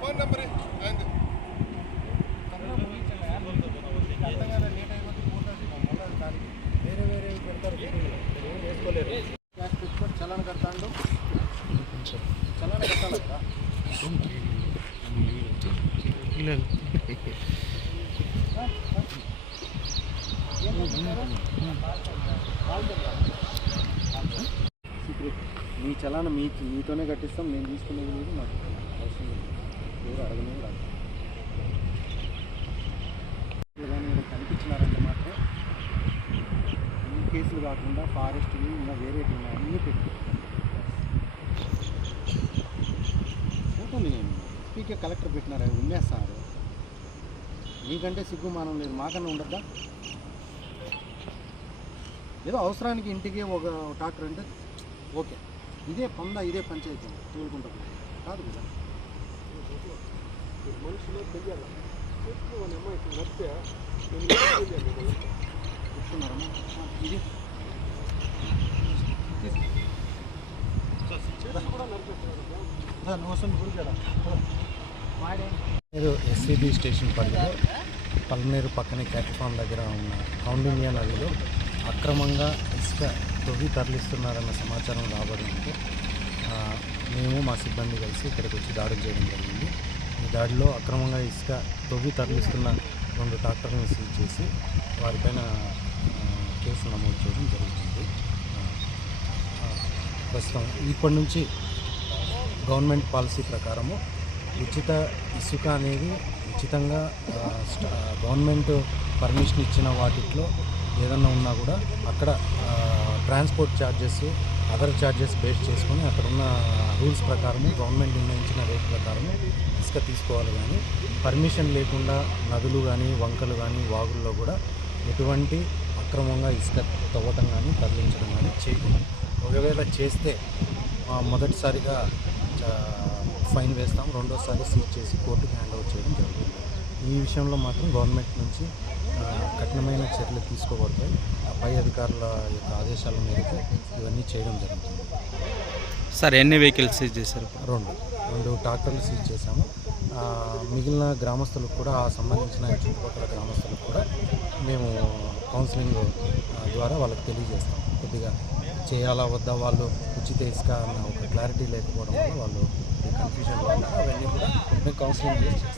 Phone number వేరే వేరే పెడతారు, వేసుకోలేరు. క్యాష్ పెట్టుకొని చలాన్ కడతాడు, చలాన్ కట్టాలి కదా. మీ చలాన మీతోనే కట్టిస్తాం, నేను తీసుకునేది లేదు, నాకు అవసరం లేదు, ఎవరు అడగలేదు రాదు. కానీ కనిపించినారంటే మాత్రం ఈ కేసులు కాకుండా ఫారెస్ట్వి ఇంకా వేరే అన్నీ పెట్టి ఫోటోలు నేను స్పీకే కలెక్టర్ పెట్టినారు, అవి ఉమ్మేస్తారు. మీకంటే సిగ్గుమానం లేదు, మాకన్నా ఉండద్దా? ఏదో అవసరానికి ఇంటికి ఒక ట్రాక్టర్ అంటే ఓకే, ఇదే ఇదే పంచాయతీ తోలుకుంటాం కాదు కదా. మనుషులు తెలియాలి, నడితే చెప్తున్నారమ్మా. ఇది మీరు ఎస్సీబీ స్టేషన్ పరిధిలో పల్మనేరు పక్కనే క్యాట్ ఫామ్ దగ్గర ఉన్న కౌండిన్యా నదిలో అక్రమంగా ఇసుక తవ్వి తరలిస్తున్నారన్న సమాచారం రాబడింది. మేము మా సిబ్బంది కలిసి ఇక్కడికి వచ్చి దాడులు చేయడం జరిగింది. ఈ దాడిలో అక్రమంగా ఇసుక తవ్వి తరలిస్తున్న 2 ట్రాక్టర్లను సీజ్ చేసి వారిపైన కేసు నమోదు చేయడం జరుగుతుంది. ప్రస్తుతం ఇప్పటి నుంచి గవర్నమెంట్ పాలసీ ప్రకారము ఉచిత ఇసుక అనేది ఉచితంగా గవర్నమెంట్ పర్మిషన్ ఇచ్చిన వాటిలో ఏదన్నా ఉన్నా కూడా అక్కడ transport charges, other charges base చేసుకొని అక్కడ ఉన్న రూల్స్ ప్రకారము గవర్నమెంట్ నిర్ణయించిన రేట్ ప్రకారము ఇసుక తీసుకోవాలి. కానీ పర్మిషన్ లేకుండా నదులు కానీ వంకలు కానీ వాగుల్లో కూడా ఎటువంటి అక్రమంగా ఇసుక తవ్వటం కానీ తరలించడం కానీ చేయకూడదు. ఒకవేళ చేస్తే మొదటిసారిగా ఫైన్ వేస్తాం, రెండోసారి సీజ్ చేసి కోర్టుకి హ్యాండ్ ఓవర్ చేయడం జరుగుతుంది. ఈ విషయంలో మాత్రం గవర్నమెంట్ నుంచి కఠినమైన చర్యలు తీసుకోబడతాయి. పై అధికారుల యొక్క ఆదేశాల మేరకు ఇవన్నీ చేయడం జరుగుతుంది. సార్ ఎన్ని వెహికల్స్ సీజ్ చేశారు? 2 ట్రాక్టర్లు సీజ్ చేశాము. మిగిలిన గ్రామస్తులకు కూడా సంబంధించిన చుట్టుపక్కల గ్రామస్తులకు కూడా మేము కౌన్సిలింగ్ ద్వారా వాళ్ళకి తెలియజేస్తాం. కొద్దిగా చేయాలా వద్దా, వాళ్ళు ఉచిత ఇసుక అన్న ఒక క్లారిటీ లేకపోవడం వల్ల వాళ్ళు కన్ఫ్యూజన్లో ఉన్నారు. అవన్నీ కూడా మేము కౌన్సిలింగ్ చేస్తాం.